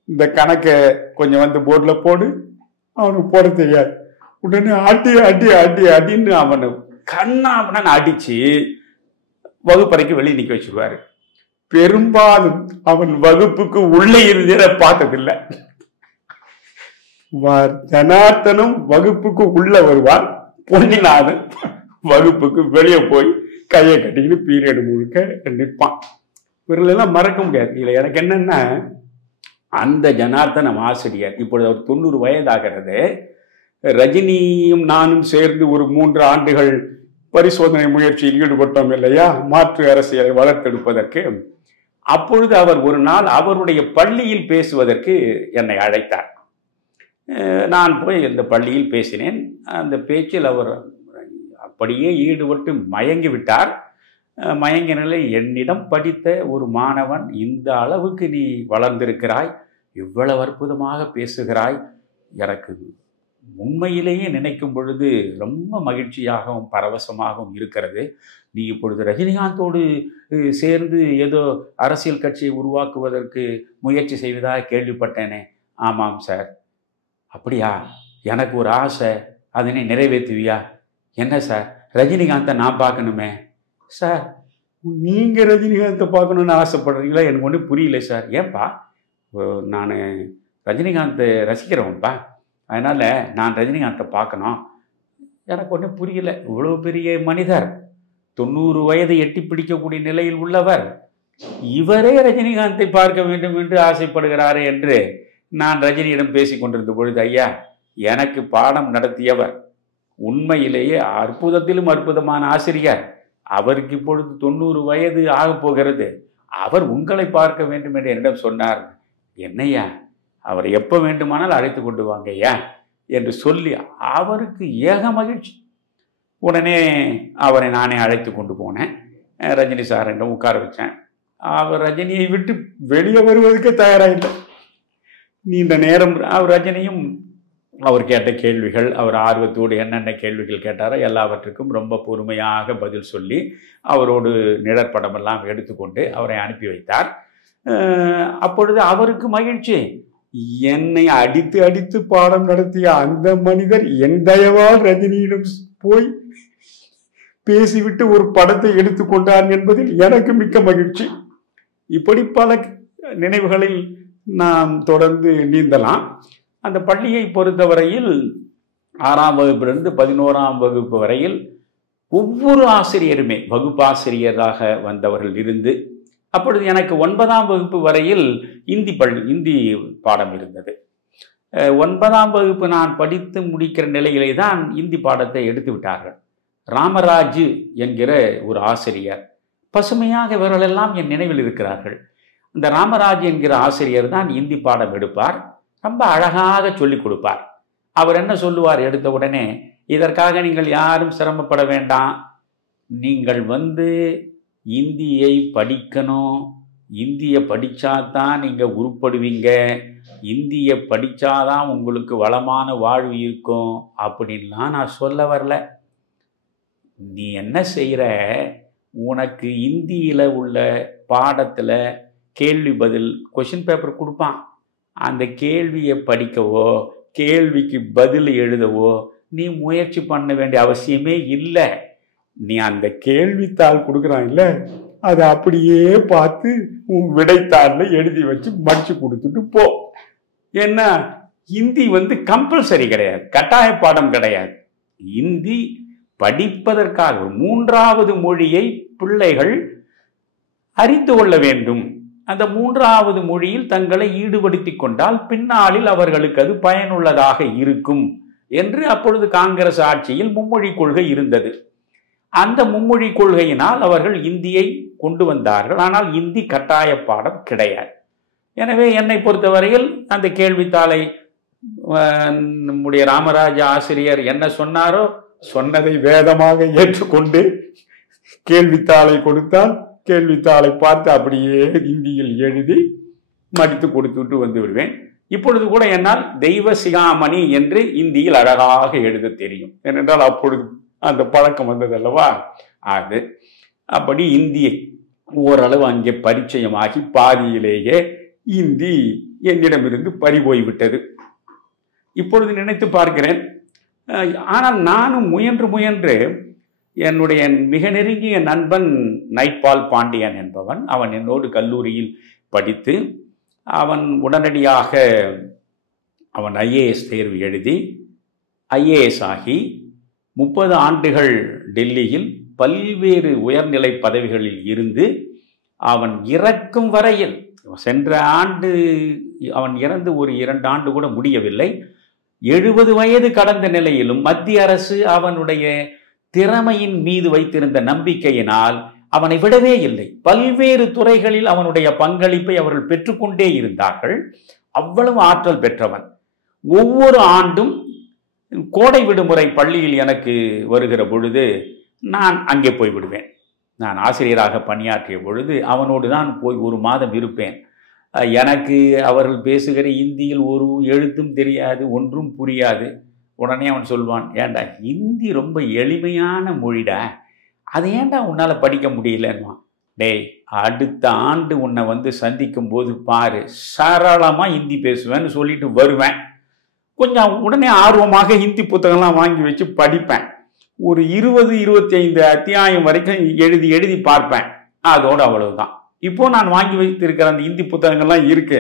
இந்த கணக்கை கொஞ்சம் போர்டில் போடு. அவனுக்கு போட தெரியாது. உடனே அடி அடி அடி அடின்னு அவனு கண்ணாமன்னு அடிச்சு வகுப்பறைக்கு வெளியே நிக்க வச்சிருவாரு. பெரும்பாலும் அவன் வகுப்புக்கு உள்ளே இருந்த பார்த்ததில்லை. ஜனார்த்தனும் வகுப்புக்கு உள்ள வருவார், பொன்னிநாதன் வகுப்புக்கு வெளியே போய் கையை கட்டிக்கிட்டு பீரியட் முழுக்க நிற்பான். இவர்களெல்லாம் மறக்க முடியாது. இல்லை, எனக்கு என்னன்னா, அந்த ஜனார்த்தனம் ஆசிரியர் இப்பொழுது அவர் 90 வயதாகிறது. ரஜினியும் நானும் சேர்ந்து ஒரு 3 ஆண்டுகள் பரிசோதனை முயற்சியில் ஈடுபட்டோம் இல்லையா, மாற்று அரசியலை வளர்த்தெடுப்பதற்கு. அப்பொழுது அவர் ஒரு நாள் அவருடைய பள்ளியில் பேசுவதற்கு என்னை அழைத்தார். நான் போய் இந்த பள்ளியில் பேசினேன். அந்த பேச்சில் அவர் அப்படியே ஈடுபட்டு மயங்கி விட்டார். மயங்கிய நிலை, என்னிடம் படித்த ஒரு மாணவன், இந்த அளவுக்கு நீ வளர்ந்திருக்கிறாய், இவ்வளவு அற்புதமாக பேசுகிறாய், எனக்கு உண்மையிலேயே நினைக்கும் பொழுது ரொம்ப மகிழ்ச்சியாகவும் பரவசமாகவும் இருக்கிறது. நீ இப்பொழுது ரஜினிகாந்தோடு சேர்ந்து ஏதோ அரசியல் கட்சியை உருவாக்குவதற்கு முயற்சி செய்வதாக கேள்விப்பட்டேனே. ஆமாம் சார். அப்படியா? எனக்கு ஒரு ஆசை, அதனை நிறைவேற்றுவியா? என்ன சார்? ரஜினிகாந்தை நான் பார்க்கணுமே. சார், நீங்கள் ரஜினிகாந்தை பார்க்கணுன்னு ஆசைப்படுறீங்களா? எனக்கு ஒன்றும் புரியல சார். ஏன்பா? நான் ரஜினிகாந்தை ரசிக்கிறவன்பா, அதனால் நான் ரஜினிகாந்தை பார்க்கணும். எனக்கு ஒன்றும் புரியல. இவ்வளோ பெரிய மனிதர், 90 வயதை எட்டி பிடிக்கக்கூடிய நிலையில் உள்ளவர், இவரே ரஜினிகாந்தை பார்க்க வேண்டும் என்று ஆசைப்படுகிறாரே என்று நான் ரஜினியிடம் பேசி கொண்டிருந்த பொழுது, ஐயா, எனக்கு பாடம் நடத்தியவர், உண்மையிலேயே அற்புதத்திலும் அற்புதமான ஆசிரியர், அவருக்கு இப்பொழுது 90 வயது ஆகப் போகிறது, அவர் உங்களை பார்க்க வேண்டும் என்று என்னிடம் சொன்னார். என்னையா, அவர் எப்போ வேண்டுமானால் அழைத்து கொண்டு வாங்க ஐயா என்று சொல்லி அவருக்கு ஏக மகிழ்ச்சி. உடனே அவரை நானே அழைத்து கொண்டு போனேன். ரஜினி சார் என்றும் உட்கார வச்சேன். அவர் ரஜினியை விட்டு வெளியே வருவதற்கே தயாராகிட்ட. நீண்ட நேரம் அவர் ரஜினியும் அவர் கேட்ட கேள்விகள், அவர் ஆர்வத்தோடு என்னென்ன கேள்விகள் கேட்டாரோ எல்லாவற்றுக்கும் ரொம்ப பொறுமையாக பதில் சொல்லி அவரோடு நிழற்படமெல்லாம் எடுத்துக்கொண்டு அவரை அனுப்பி வைத்தார். அப்பொழுது அவருக்கு மகிழ்ச்சி. என்னை அடித்து அடித்து பாடம் நடத்திய அந்த மனிதர் என் தயவால் ரஜினியிடம் போய் பேசிவிட்டு ஒரு படத்தை எடுத்துக்கொண்டார் என்பதில் எனக்கு மிக்க மகிழ்ச்சி. இப்படி பல நினைவுகளில் நாம் தொடர்ந்து நீந்தலாம். அந்த பள்ளியை பொறுத்தவரையில் 6ஆம் வகுப்பிலிருந்து 11ஆம் வகுப்பு வரையில் ஒவ்வொரு ஆசிரியருமே வகுப்பாசிரியராக வந்தவர்கள் இருந்து, அப்பொழுது எனக்கு 9ஆம் வகுப்பு வரையில் இந்தி பாடம் இருந்தது. 9ஆம் வகுப்பு நான் படித்து முடிக்கிற நிலையிலே தான் இந்தி பாடத்தை எடுத்து விட்டார்கள். ராமராஜ் என்கிற ஒரு ஆசிரியர், பசுமையாக இவர்களெல்லாம் என் நினைவில் இருக்கிறார்கள். இந்த ராமராஜ் என்கிற ஆசிரியர் தான் இந்தி பாடம் எடுப்பார். ரொம்ப அழகாக சொல்லிக் கொடுப்பார். அவர் என்ன சொல்லுவார் எடுத்த உடனே, இதற்காக நீங்கள் யாரும் சிரமப்பட வேண்டாம், நீங்கள் இந்தியை படிக்கணும், இந்தியை படித்தாதான் நீங்கள் உருப்படுவீங்க, இந்தியை படித்தாதான் உங்களுக்கு வளமான வாழ்வு இருக்கும் அப்படின்லாம் நான் சொல்ல வரல. நீ என்ன செய்கிற, உனக்கு இந்தியில் உள்ள பாடத்தில் கேள்வி பதில் கொஷின் பேப்பர் கொடுப்பான். அந்த கேள்வியை படிக்கவோ கேள்விக்கு பதில் எழுதவோ நீ முயற்சி பண்ண வேண்டிய அவசியமே இல்லை. நீ அந்த கேள்வித்தாள் கொடுக்குறான் இல்லை, அதை அப்படியே பார்த்து உன் விடைத்தாளில் எழுதி வச்சு மடிச்சு கொடுத்துட்டு போ. ஏன்னா இந்தி கம்பல்சரி கிடையாது, கட்டாய பாடம் கிடையாது. இந்தி படிப்பதற்காக 3வது மொழியை பிள்ளைகள் அறிந்து கொள்ள வேண்டும். அந்த 3வது மொழியில் தங்களை ஈடுபடுத்தி கொண்டால் பின்னாளில் அவர்களுக்கு அது பயனுள்ளதாக இருக்கும் என்று அப்பொழுது காங்கிரஸ் ஆட்சியில் மும்மொழி கொள்கை இருந்தது. அந்த மும்மொழி கொள்கையினால் அவர்கள் இந்தியை கொண்டு வந்தார்கள். ஆனால் இந்தி கட்டாய பாடம் கிடையாது. எனவே என்னை பொறுத்தவரையில் அந்த கேள்வித்தாளை நம்முடைய ராமராஜ ஆசிரியர் என்ன சொன்னாரோ சொன்னதை வேதமாக ஏற்றுக்கொண்டு கேள்வித்தாளை கொடுத்தால் கேள்வித்தாளை பார்த்து அப்படியே இந்தியில் எழுதி மடித்து கொடுத்துட்டு வந்து விடுவேன். இப்பொழுது கூட என்னால் தெய்வ சிகாமணி என்று இந்தியில் அழகாக எழுத தெரியும். ஏனென்றால் அப்பொழுது அந்த பழக்கம் வந்தது அல்லவா. அது அப்படி இந்தியை ஓரளவு அங்கே பரிச்சயமாகி பாதியிலேயே இந்தி என்னிடமிருந்து பறிபோய்விட்டது. இப்பொழுது நினைத்து பார்க்கிறேன். ஆனால் நானும் முயன்று என்னுடைய மிக நெருங்கிய நண்பன் நைட்பால் பாண்டியன் என்பவன், அவன் என்னோடு கல்லூரியில் படித்து அவன் உடனடியாக அவன் IAS தேர்வு எழுதி IAS ஆகி 30 ஆண்டுகள் டெல்லியில் பல்வேறு உயர்நிலை பதவிகளில் இருந்து அவன் இறக்கும் வரையில், சென்ற ஆண்டு அவன் இறந்து ஒரு 2 ஆண்டு கூட முடியவில்லை, 70 வயது கடந்த நிலையிலும் மத்திய அரசு அவனுடைய திறமையின் மீது வைத்திருந்த நம்பிக்கையினால் அவனை விடவே இல்லை. பல்வேறு துறைகளில் அவனுடைய பங்களிப்பை அவர்கள் பெற்றுக்கொண்டே இருந்தார்கள். அவ்வளவு ஆற்றல் பெற்றவன். ஒவ்வொரு ஆண்டும் கோடை விடுமுறை பள்ளியில் எனக்கு வருகிற பொழுது நான் அங்கே போய் விடுவேன். நான் ஆசிரியராக பணியாற்றிய பொழுது அவனோடு தான் போய் 1 மாதம் இருப்பேன். எனக்கு அவர்கள் பேசுகிற இந்தியில் ஒரு எழுத்தும் தெரியாது, ஒன்றும் புரியாது. உடனே அவன் சொல்வான், ஏண்டா ஹிந்தி ரொம்ப எளிமையான மொழிடா, அதை ஏண்டா உன்னால் படிக்க முடியலன்னுவான். டேய், அடுத்த ஆண்டு உன்னை சந்திக்கும் போது பாரு, சரளமாக ஹிந்தி பேசுவேன்னு சொல்லிட்டு வருவேன். கொஞ்சம் உடனே ஆர்வமாக ஹிந்தி புத்தகம்லாம் வாங்கி வச்சு படிப்பேன். ஒரு 20-25 அத்தியாயம் வரைக்கும் எழுதி பார்ப்பேன். அதோடு அவ்வளவுதான். இப்போ நான் வாங்கி வைத்திருக்கிற அந்த ஹிந்தி புத்தகங்கள்லாம் இருக்கு.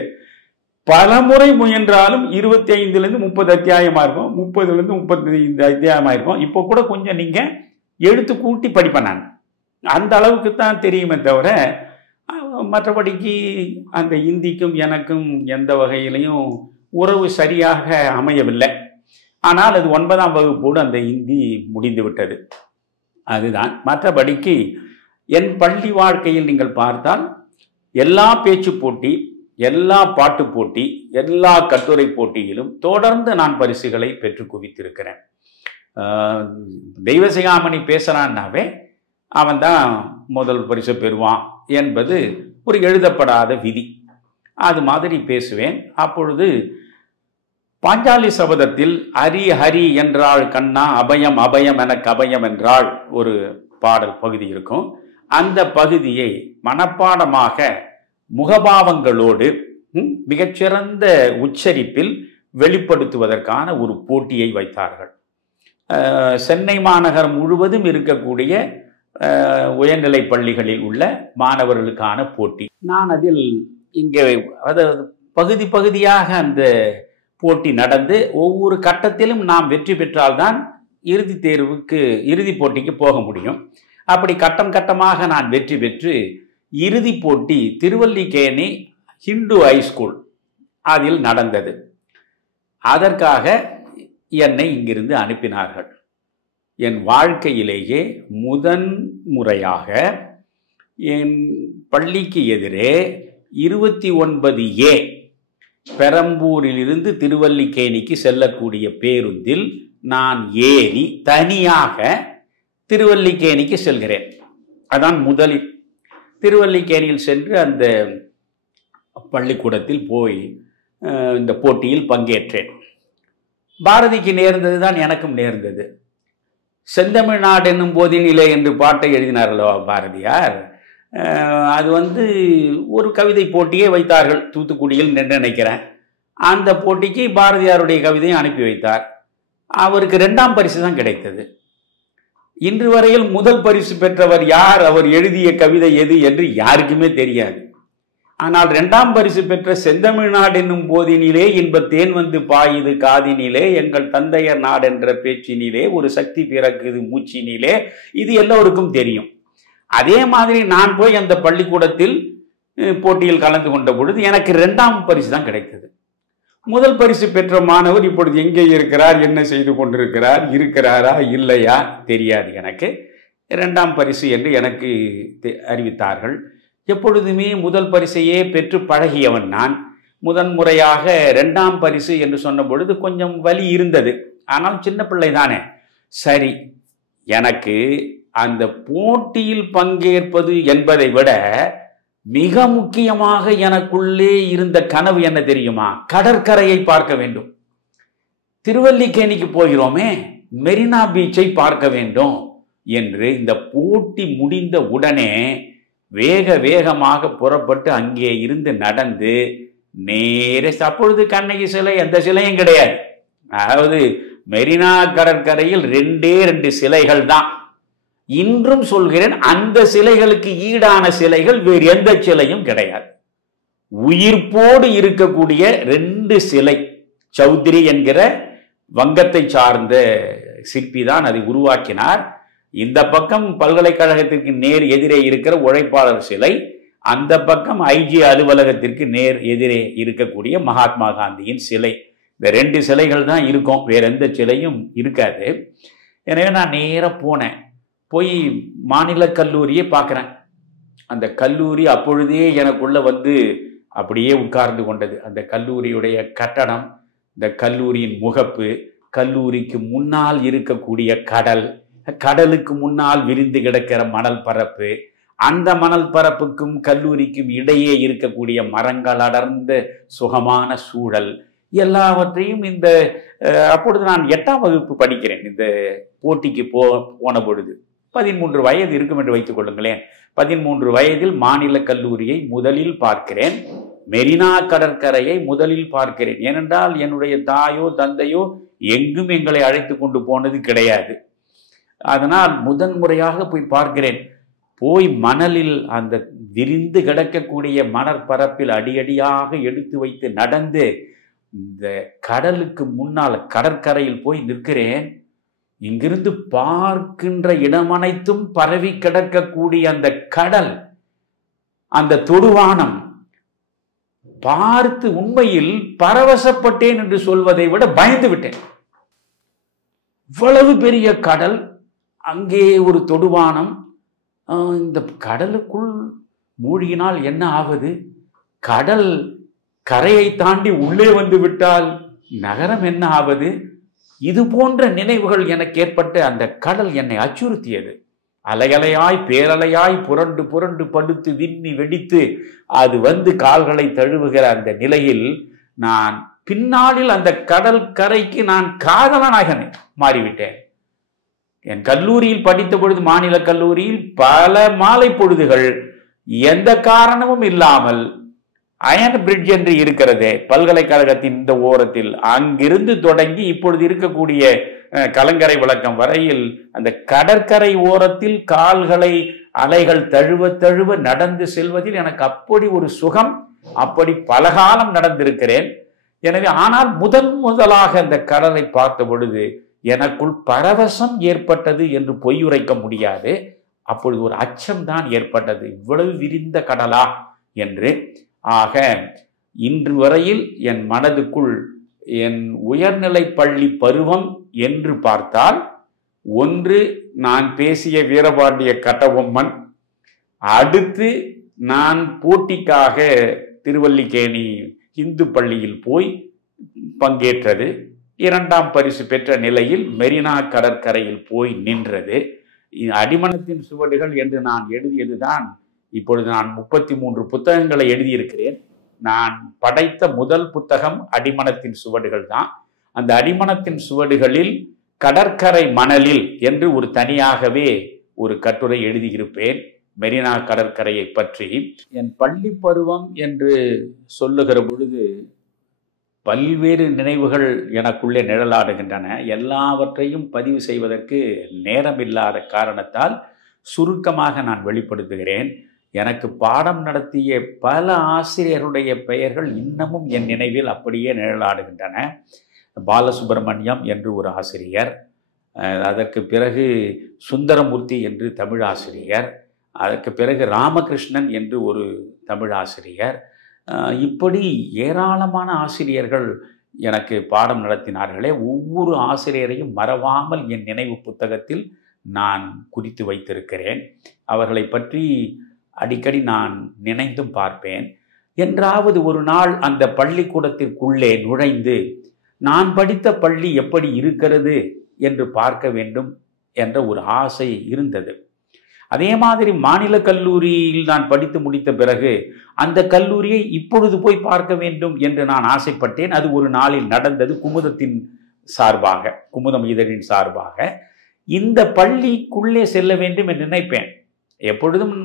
பல முறை முயன்றாலும் 25லேருந்து 30 அத்தியாயமா இருக்கும், 30லேருந்து 35 அத்தியாயமா இருக்கும். இப்போ கூட கொஞ்சம் நீங்க எழுத்து கூட்டி படிப்பேன். நான் அந்த அளவுக்கு தான் தெரியுமே தவிர மற்றபடிக்கு அந்த இந்திக்கும் எனக்கும் எந்த வகையிலையும் உறவு சரியாக அமையவில்லை. ஆனால் அது 9ஆம் வகுப்போடு அந்த இந்தி முடிந்து விட்டது. அதுதான். மற்றபடிக்கு என் பள்ளி வாழ்க்கையில் நீங்கள் பார்த்தால் எல்லா பேச்சு போட்டி, எல்லா பாட்டு போட்டி, எல்லா கட்டுரை போட்டியிலும் தொடர்ந்து நான் பரிசுகளை பெற்று குவித்திருக்கிறேன். தெய்வசிகாமணி பேசுறான்னாவே அவன் தான் முதல் பரிசு பெறுவான் என்பது ஒரு எழுதப்படாத விதி. அது மாதிரி பேசுவேன். அப்பொழுது பாஞ்சாலி சபதத்தில் ஹரி ஹரி என்றாள் கண்ணா, அபயம் அபயம் எனக்கு அபயம் என்றாள் ஒரு பாடல் பகுதி இருக்கும். அந்த பகுதியை மனப்பாடமாக முகபாவங்களோடு மிகச்சிறந்த உச்சரிப்பில் வெளிப்படுத்துவதற்கான ஒரு போட்டியை வைத்தார்கள். சென்னை மாநகரம் முழுவதும் இருக்கக்கூடிய உயர்நிலை பள்ளிகளில் உள்ள மாணவர்களுக்கான போட்டி. நான் அதில் இங்கே அதாவது பகுதியாக அந்த போட்டி நடந்து ஒவ்வொரு கட்டத்திலும் நாம் வெற்றி பெற்றால்தான் இறுதித் தேர்வுக்கு இறுதிப் போட்டிக்கு போக முடியும். அப்படி கட்டம் கட்டமாக நான் வெற்றி பெற்று இறுதிப் போட்டி திருவல்லிக்கேணி ஹிந்து ஹைஸ்கூல் அதில் நடந்தது. அதற்காக என்னை இங்கிருந்து அனுப்பினார்கள். என் வாழ்க்கையிலேயே முதன் முறையாக என் பள்ளிக்கு எதிரே 29A பெரம்பூரிலிருந்து திருவல்லிக்கேணிக்கு செல்லக்கூடிய பேருந்தில் நான் ஏறி தனியாக திருவல்லிக்கேணிக்கு செல்கிறேன். அதான் முதலில் திருவல்லிக்கேணியில் சென்று அந்த பள்ளிக்கூடத்தில் போய் இந்த போட்டியில் பங்கேற்றேன். பாரதிக்கு நேர்ந்தது தான் எனக்கும் நேர்ந்தது. செந்தமிழ்நாடு என்னும் போதினிலே என்று பாட்டை எழுதினார் அல்லவா பாரதியார். அது ஒரு கவிதை போட்டியே வைத்தார்கள் தூத்துக்குடியில் நினைக்கிறேன். அந்த போட்டிக்கு பாரதியாருடைய கவிதையை அனுப்பி வைத்தார். அவருக்கு 2ஆம் பரிசு தான் கிடைத்தது. இன்று வரையில் முதல் பரிசு பெற்றவர் யார், அவர் எழுதிய கவிதை எது என்று யாருக்குமே தெரியாது. ஆனால் 2ஆம் பரிசு பெற்ற செந்தமிழ்நாடு என்னும் போதினிலே இன்பத்தேன் வந்து பாயுது காதினிலே, எங்கள் தந்தையர் நாடென்ற பேச்சினிலே ஒரு சக்தி பிறக்குது மூச்சினிலே, இது எல்லோருக்கும் தெரியும். அதே மாதிரி நான் போய் அந்த பள்ளிக்கூடத்தில் போட்டியில் கலந்து கொண்ட பொழுது எனக்கு 2ஆம் பரிசு தான் கிடைத்தது. முதல் பரிசு பெற்ற மாணவர் இப்பொழுது எங்கே இருக்கிறார், என்ன செய்து கொண்டிருக்கிறார், இருக்கிறாரா இல்லையா தெரியாது எனக்கு. 2ஆம் பரிசு என்று எனக்கு அறிவித்தார்கள். எப்பொழுதுமே முதல் பரிசையே பெற்று பழகியவன் நான். முதன் முறையாக 2ஆம் பரிசு என்று சொன்ன பொழுது கொஞ்சம் வலி இருந்தது. ஆனால் சின்ன பிள்ளை தானே. சரி, எனக்கு அந்த போட்டியில் பங்கேற்பது என்பதை விட மிக முக்கியமாக எனக்குள்ளே இருந்த கனவு என்ன தெரியுமா? கடற்கரையை பார்க்க வேண்டும். திருவல்லிக்கேணிக்கு போகிறோமே, மெரினா பீச்சை பார்க்க வேண்டும் என்று இந்த போட்டி முடிந்த உடனே வேகமாக புறப்பட்டு அங்கே இருந்து நடந்து நேரே, அப்பொழுது கண்ணகி சிலை எந்த சிலையும் கிடையாது. அதாவது மெரினா கடற்கரையில் 2 சிலைகள் தான். இன்றும் சொல்கிறேன், அந்த சிலைகளுக்கு ஈடான சிலைகள் வேறு எந்த சிலையும் கிடையாது. உயிர்ப்போடு இருக்கக்கூடிய 2 சிலை. சௌத்ரி என்கிற வங்கத்தை சார்ந்த சிற்பி தான் அதை உருவாக்கினார். இந்த பக்கம் பல்கலைக்கழகத்திற்கு நேர் எதிரே இருக்கிற உழைப்பாளர் சிலை, அந்த பக்கம் ஐஜி அலுவலகத்திற்கு நேர் எதிரே இருக்கக்கூடிய மகாத்மா காந்தியின் சிலை. இந்த 2 சிலைகள் தான் இருக்கும், வேற எந்த சிலையும் இருக்காது. எனவே நான் நேராக போனேன். போய் மாநில கல்லூரியை பார்க்குறேன். அந்த கல்லூரி அப்பொழுதே எனக்குள்ள அப்படியே உட்கார்ந்து கொண்டது. அந்த கல்லூரியுடைய கட்டடம், இந்த கல்லூரியின் முகப்பு, கல்லூரிக்கு முன்னால் இருக்கக்கூடிய கடல், கடலுக்கு முன்னால் விரிந்து கிடக்கிற மணல் பரப்பு, அந்த மணல் பரப்புக்கும் கல்லூரிக்கும் இடையே இருக்கக்கூடிய மரங்கள் அடர்ந்த சுகமான சூழல், எல்லாவற்றையும் அப்பொழுது நான் 8ஆம் வகுப்பு படிக்கிறேன். இந்த போட்டிக்கு போன பொழுது 13 வயது இருக்கும் என்று வைத்துக் கொள்ளுங்களேன். 13 வயதில் மாநில கல்லூரியை முதலில் பார்க்கிறேன். மெரினா கடற்கரையை முதலில் பார்க்கிறேன். ஏனென்றால் என்னுடைய தாயோ தந்தையோ எங்கும் எங்களை அழைத்து கொண்டு போனது கிடையாது. அதனால் முதன் முறையாக போய் பார்க்கிறேன். போய் மணலில் அந்த விரிந்து கிடக்கக்கூடிய மணற்பரப்பில் அடியடியாக எடுத்து வைத்து நடந்து இந்த கடலுக்கு முன்னால் கடற்கரையில் போய் நிற்கிறேன். இங்கிருந்து பார்க்கின்ற இடமனைத்தும் பரவி கிடக்கக்கூடிய அந்த கடல், அந்த தொடுவானம் பார்த்து உண்மையில் பரவசப்பட்டேன் என்று சொல்வதை விட பயந்து விட்டேன். இவ்வளவு பெரிய கடல், அங்கே ஒரு தொடுவானம், இந்த கடலுக்குள் மூழ்கினால் என்ன ஆவது? கடல் கரையை தாண்டி உள்ளே வந்து விட்டால் நகரம் என்ன ஆவது? இது போன்ற நினைவுகள் எனக்கு ஏற்பட்ட அந்த கடல் என்னை அச்சுறுத்தியது. அலையலையாய் பேரலையாய் புரண்டு புரண்டு படுத்து விண்ணி வெடித்து அது கால்களை தழுவுகிற அந்த நிலையில் நான் பின்னாளில் அந்த கடல் கரைக்கு நான் காதலனாக மாறிவிட்டேன். என் கல்லூரியில் படித்த பொழுது, மாநில கல்லூரியில் பல மாலை பொழுதுகள் எந்த காரணமும் இல்லாமல் அயன் பிரிட்ஜ் என்று இருக்கிறதே பல்கலைக்கழகத்தின் இந்த ஓரத்தில், அங்கிருந்து தொடங்கி இப்பொழுது இருக்கக்கூடிய கலங்கரை விளக்கம் வரையில் அந்த கடற்கரை ஓரத்தில் கால்களை அலைகள் தழுவ தழுவ நடந்து செல்வதில் எனக்கு அப்படி ஒரு சுகம், அப்படி பலகாலம் நடந்திருக்கிறேன். எனவே ஆனால் முதலாக அந்த கடலை பார்த்த பொழுது எனக்குள் பரவசம் ஏற்பட்டது என்று பொய்யுரைக்க முடியாது. அப்பொழுது ஒரு அச்சம்தான் ஏற்பட்டது, இவ்வளவு விரிந்த கடலா என்று. ஆக இன்று வரையில் என் மனதுக்குள் என் உயர்நிலை பள்ளி பருவம் என்று பார்த்தால், ஒன்று நான் பேசிய வீரபாண்டிய கட்டபொம்மன், அடுத்து நான் போட்டிக்காக திருவல்லிக்கேணி இந்து பள்ளியில் போய் பங்கேற்றது, 2ஆம் பரிசு பெற்ற நிலையில் மெரினா கடற்கரையில் போய் நின்றது. அடிமனத்தின் சுவடுகள் என்று நான் எழுதியதுதான். இப்பொழுது நான் 33 புத்தகங்களை எழுதியிருக்கிறேன். நான் படைத்த முதல் புத்தகம் அடிமனத்தின் சுவடுகள் தான். அந்த அடிமனத்தின் சுவடுகளில் கடற்கரை மணலில் என்று ஒரு தனியாகவே ஒரு கட்டுரை எழுதியிருப்பேன் மெரினா கடற்கரையை பற்றி. என் பள்ளி பருவம் என்று சொல்லுகிற பொழுது பல்வேறு நினைவுகள் எனக்குள்ளே நிழலாடுகின்றன. எல்லாவற்றையும் பதிவு செய்வதற்கு நேரமில்லாத காரணத்தால் சுருக்கமாக நான் வெளிப்படுத்துகிறேன். எனக்கு பாடம் நடத்திய பல ஆசிரியர்களுடைய பெயர்கள் இன்னமும் என் நினைவில் அப்படியே நிழலாடுகின்றன. பாலசுப்ரமணியம் என்று ஒரு ஆசிரியர், அதற்கு பிறகு சுந்தரமூர்த்தி என்று தமிழ் ஆசிரியர், அதற்கு பிறகு ராமகிருஷ்ணன் என்று ஒரு தமிழ் ஆசிரியர், இப்படி ஏராளமான ஆசிரியர்கள் எனக்கு பாடம் நடத்தினார்களே. ஒவ்வொரு ஆசிரியரையும் மறவாமல் என் நினைவு புத்தகத்தில் நான் குறித்து வைத்திருக்கிறேன். அவர்களை பற்றி அடிக்கடி நான் நினைந்தும் பார்ப்பேன். என்றாவது ஒரு நாள் அந்த பள்ளிக்கூடத்திற்குள்ளே நுழைந்து நான் படித்த பள்ளி எப்படி இருக்கிறது என்று பார்க்க வேண்டும் என்ற ஒரு ஆசை இருந்தது. அதே மாதிரி மாநில கல்லூரியில் நான் படித்து முடித்த பிறகு அந்த கல்லூரியை இப்பொழுது போய் பார்க்க வேண்டும் என்று நான் ஆசைப்பட்டேன். அது ஒரு நாளில் நடந்தது. குமுதத்தின் சார்பாக, குமுதம் இதழின் சார்பாக இந்த பள்ளிக்குள்ளே செல்ல வேண்டும் என்று நினைப்பேன். எப்பொழுதும்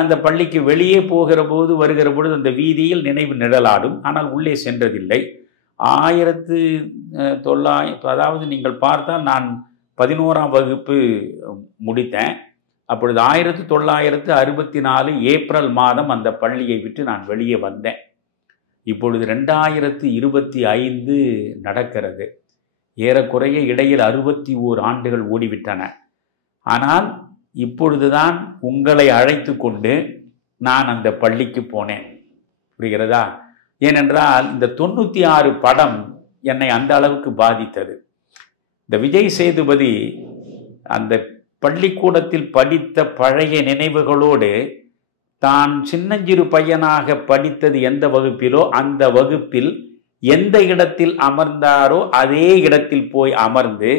அந்த பள்ளிக்கு வெளியே போகிற போது வருகிற பொழுது அந்த வீதியில் நினைவு நிழலாடும். ஆனால் உள்ளே சென்றதில்லை. 1900, அதாவது நீங்கள் பார்த்தால் நான் 11ஆம் வகுப்பு முடித்தேன். அப்பொழுது 1964 ஏப்ரல் மாதம் அந்த பள்ளியை விட்டு நான் வெளியே வந்தேன். இப்பொழுது 2025 நடக்கிறது. ஏறக்குறைய இடையில் 61 ஆண்டுகள் ஓடிவிட்டன. ஆனால் இப்பொழுதுதான் உங்களை அழைத்து கொண்டு நான் அந்த பள்ளிக்கு போனேன். புரிகிறதா? ஏனென்றால் இந்த 96 படம் என்னை அந்த அளவுக்கு பாதித்தது. இந்த விஜய் சேதுபதி அந்த பள்ளிக்கூடத்தில் படித்த பழைய நினைவுகளோடு தான் சின்னஞ்சிறு பையனாக படித்தது எந்த வகுப்பிலோ அந்த வகுப்பில் எந்த இடத்தில் அமர்ந்தாரோ அதே இடத்தில் போய் அமர்ந்து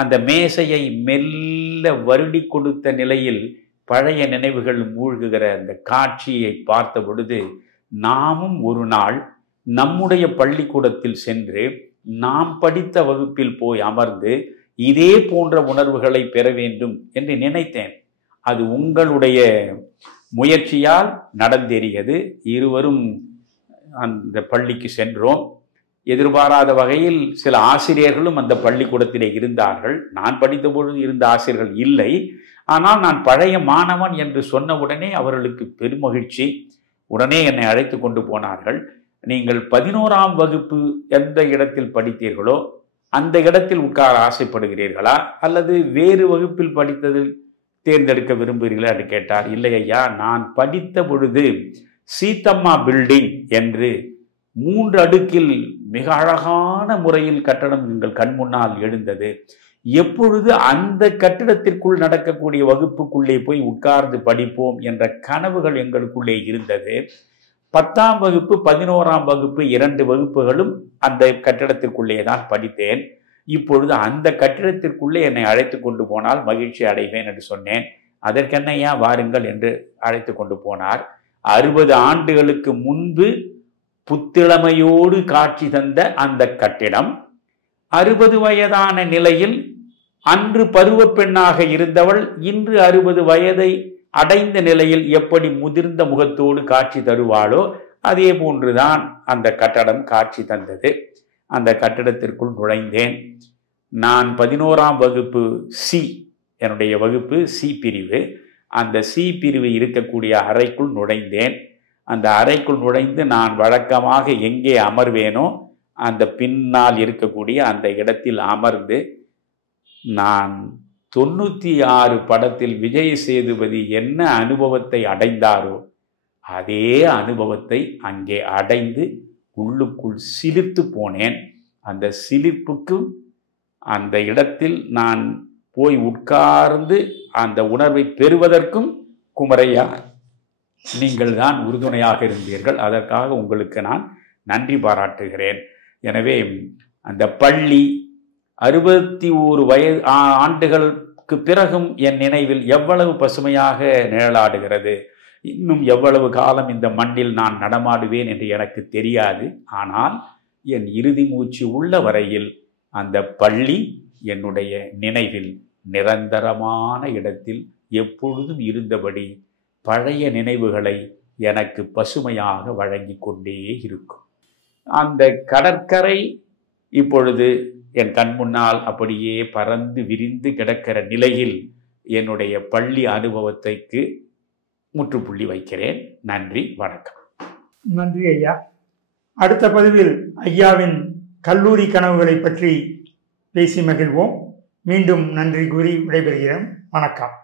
அந்த மேசையை மெல்ல வருடி கொடுத்த நிலையில் பழைய நினைவுகள் மூழ்குகிற அந்த காட்சியை பார்த்த பொழுது, நாமும் ஒரு நாள் நம்முடைய பள்ளிக்கூடத்தில் சென்று நாம் படித்த வகுப்பில் போய் அமர்ந்து இதே போன்ற உணர்வுகளை பெற வேண்டும் என்று நினைத்தேன். அது உங்களுடைய முயற்சியால் நடந்தேறியது. இருவரும் அந்த பள்ளிக்கு சென்றோம். எதிர்பாராத வகையில் சில ஆசிரியர்களும் அந்த பள்ளிக்கூடத்திலே இருந்தார்கள். நான் படித்த பொழுது இருந்த ஆசிரியர்கள் இல்லை. ஆனால் நான் பழைய மாணவன் என்று சொன்ன உடனே அவர்களுக்கு பெருமகிழ்ச்சி. உடனே என்னை அழைத்து கொண்டு போனார்கள். நீங்கள் 11ஆம் வகுப்பு எந்த இடத்தில் படித்தீர்களோ அந்த இடத்தில் உட்கார ஆசைப்படுகிறீர்களா, அல்லது வேறு வகுப்பில் படித்ததில் தேர்ந்தெடுக்க விரும்புகிறீர்களா என்று கேட்டார். இல்லை ஐயா, நான் படித்த பொழுது சீத்தம்மா பில்டிங் என்று 3 அடுக்கில் மிக அழகான முறையில் கட்டடம் எங்கள் கண் முன்னால் எழுந்தது. எப்பொழுது அந்த கட்டிடத்திற்குள் நடக்கக்கூடிய வகுப்புக்குள்ளே போய் உட்கார்ந்து படிப்போம் என்ற கனவுகள் எங்களுக்குள்ளே இருந்தது. 10ஆம் வகுப்பு 11ஆம் வகுப்பு 2 வகுப்புகளும் அந்த கட்டிடத்திற்குள்ளே தான் படித்தேன். இப்பொழுது அந்த கட்டிடத்திற்குள்ளே என்னை அழைத்து கொண்டு போனால் மகிழ்ச்சி அடைவேன் என்று சொன்னேன். அதற்கென்னையா வாருங்கள் என்று அழைத்து கொண்டு போனார். 60 ஆண்டுகளுக்கு முன்பு புத்திளமையோடு காட்சி தந்த அந்த கட்டிடம் 60 வயதான நிலையில் அன்று பருவ பெண்ணாக இருந்தவள் இன்று 60 வயதை அடைந்த நிலையில் எப்படி முதிர்ந்த முகத்தோடு காட்சி தருவாளோ அதே போன்றுதான் அந்த கட்டடம் காட்சி தந்தது. அந்த கட்டடத்திற்குள் நுழைந்தேன். நான் 11ஆம் வகுப்பு சி, என்னுடைய வகுப்பு சி பிரிவு. அந்த சி பிரிவு இருக்கக்கூடிய அறைக்குள் நுழைந்தேன். அந்த அறைக்குள் நுழைந்து நான் வழக்கமாக எங்கே அமர்வேனோ அந்த பின்னால் இருக்கக்கூடிய அந்த இடத்தில் அமர்ந்து நான் 96 படத்தில் விஜய் சேதுபதி என்ன அனுபவத்தை அடைந்தாரோ அதே அனுபவத்தை அங்கே அடைந்து உள்ளுக்குள் சிலிர்த்து போனேன். அந்த சிலிர்ப்புக்கு அந்த இடத்தில் நான் போய் உட்கார்ந்து அந்த உணர்வை பெறுவதற்கும் குமரையா நீங்கள் தான் உறுதுணையாக இருந்தீர்கள். அதற்காக உங்களுக்கு நான் நன்றி பாராட்டுகிறேன். எனவே அந்த பள்ளி 61 ஆண்டுகளுக்கு பிறகும் என் நினைவில் எவ்வளவு பசுமையாக நிழலாடுகிறது. இன்னும் எவ்வளவு காலம் இந்த மண்ணில் நான் நடமாடுவேன் என்று எனக்கு தெரியாது. ஆனால் என் இறுதி மூச்சு உள்ள வரையில் அந்த பள்ளி என்னுடைய நினைவில் நிரந்தரமான இடத்தில் எப்பொழுதும் இருந்தபடி பழைய நினைவுகளை எனக்கு பசுமையாக வழங்கி கொண்டே இருக்கும். அந்த கடற்கரை இப்பொழுது என் கண் முன்னால் அப்படியே பறந்து விரிந்து கிடக்கிற நிலையில் என்னுடைய பள்ளி அனுபவத்தைக்கு முற்றுப்புள்ளி வைக்கிறேன். நன்றி, வணக்கம். நன்றி ஐயா. அடுத்த பதிவில் ஐயாவின் கல்லூரி கனவுகளை பற்றி பேசி மகிழ்வோம். மீண்டும் நன்றி கூறி விடைபெறுகிறேன். வணக்கம்.